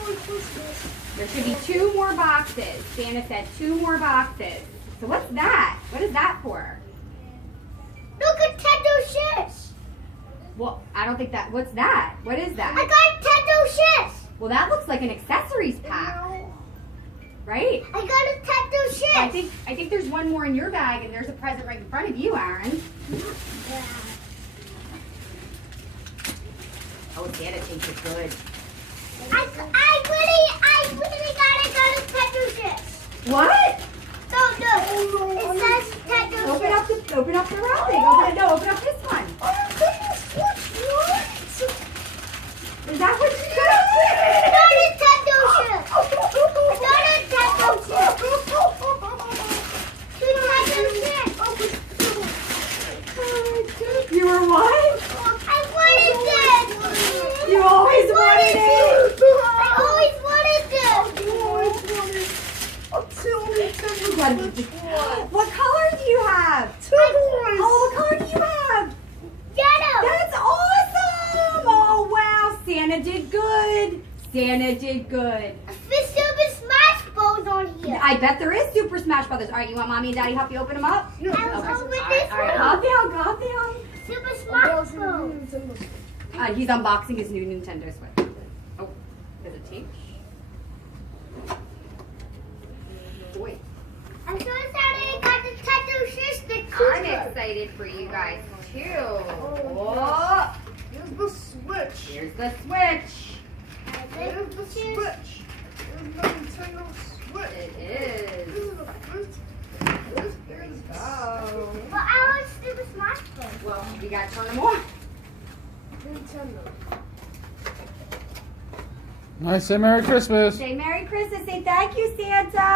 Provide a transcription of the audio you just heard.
Merry Christmas. There should be 2 more boxes. Santa said 2 more boxes. So what's that? What is that for? Look at Nintendo Ships. Well, I don't think that. What's that? What is I that? got Nintendo Ships. Well, that looks like an accessories pack, right? I got a Nintendo Ships. I think there's one more in your bag, and there's a present right in front of you, Aaron. Yeah. Oh, Santa thinks it's good. I really got a Nintendo Ships. What? No, it says Nintendo Open up Ships. the wrapping. Open up this one. Oh, goodness, what? Is that what you got? Not a Nintendo Ships. Not a Nintendo Ships. You were what? I wanted this. You always wanted it. I always wanted this. What color do you have? Oh, what color do you have? Yellow. That's awesome! Oh, wow. Santa did good. Santa did good. There's Super Smash Bros on here. I bet there is Super Smash Brothers. All right, you want Mommy and Daddy help you open them up? I was Okay. over All this right, one. calm down. Super Smash Bros. He's unboxing his new Nintendo Switch. Oh, there's a tape. Wait. I'm so excited I got the Nintendo Ships. I'm excited for you guys, too. Oh, Here's the switch. here's the Switch. Here's the switch. Here's the Nintendo Switch. It This is. is the first. This is Oh. But I want Super Smash Bros. Well, we got to turn them on. Nintendo. Nice. Say Merry Christmas. Say Merry Christmas. Say thank you, Santa.